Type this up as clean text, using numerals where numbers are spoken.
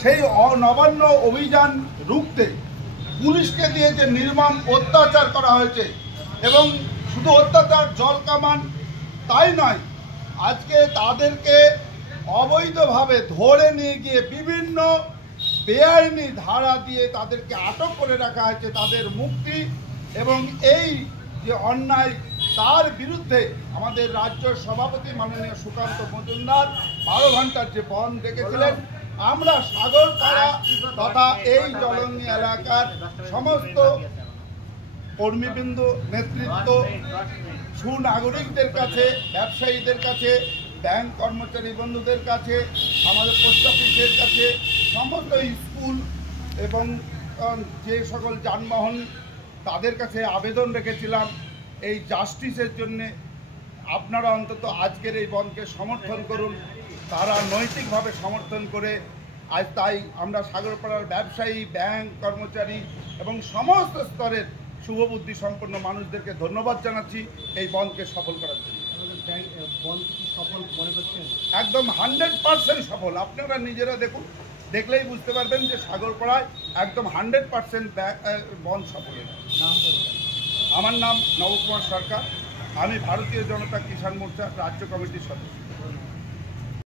সেই নবান্ন অভিযান রুখতে পুলিশকে দিয়ে যে নির্মম অত্যাচার করা হয়েছে এবং শুধু অত্যাচার জল কামান তাই নয়, আজকে তাদেরকে অবৈধভাবে ধরে নিয়ে গিয়ে বিভিন্ন বেআইনি ধারা দিয়ে তাদেরকে আটক করে রাখা হয়েছে। তাদের মুক্তি এবং এই যে অন্যায় তার বিরুদ্ধে আমাদের রাজ্য সভাপতি মাননীয় সুকান্ত মজুমদার 12 ঘন্টার যে বন্ধ ডেকেছিলেন। আমরা সাগরপাড়া তথা এই জলঙ্গি এলাকার সমস্ত কর্মীবৃন্দ, নেতৃত্ব, সুনাগরিকদের কাছে, ব্যবসায়ীদের কাছে, ব্যাংক কর্মচারী বন্ধুদের কাছে, আমাদের পোস্ট অফিসের কাছে, সমস্ত স্কুল এবং যে সকল যানবাহন তাদের কাছে আবেদন রেখেছিলাম এই জাস্টিসের জন্যে। আপনারা অন্তত আজকের এই বন্ধকে সমর্থন করুন। তারা নৈতিকভাবে সমর্থন করে আজ তাই আমরা সাগরপাড়ার ব্যবসায়ী, ব্যাংক কর্মচারী এবং সমস্ত স্তরের শুভবুদ্ধি সম্পন্ন মানুষদেরকে ধন্যবাদ জানাচ্ছি এই বন্ধকে সফল করার জন্য। সফল মনে করছেন? একদম 100% সফল। আপনারা নিজেরা দেখুন, দেখলেই বুঝতে পারবেন যে সাগরপাড়ায় একদম 100% বন্ধ সফল। আমার নাম নবকুমার সরকার, আমি ভারতীয় জনতা কিষাণ মোর্চা রাজ্য কমিটির সদস্য।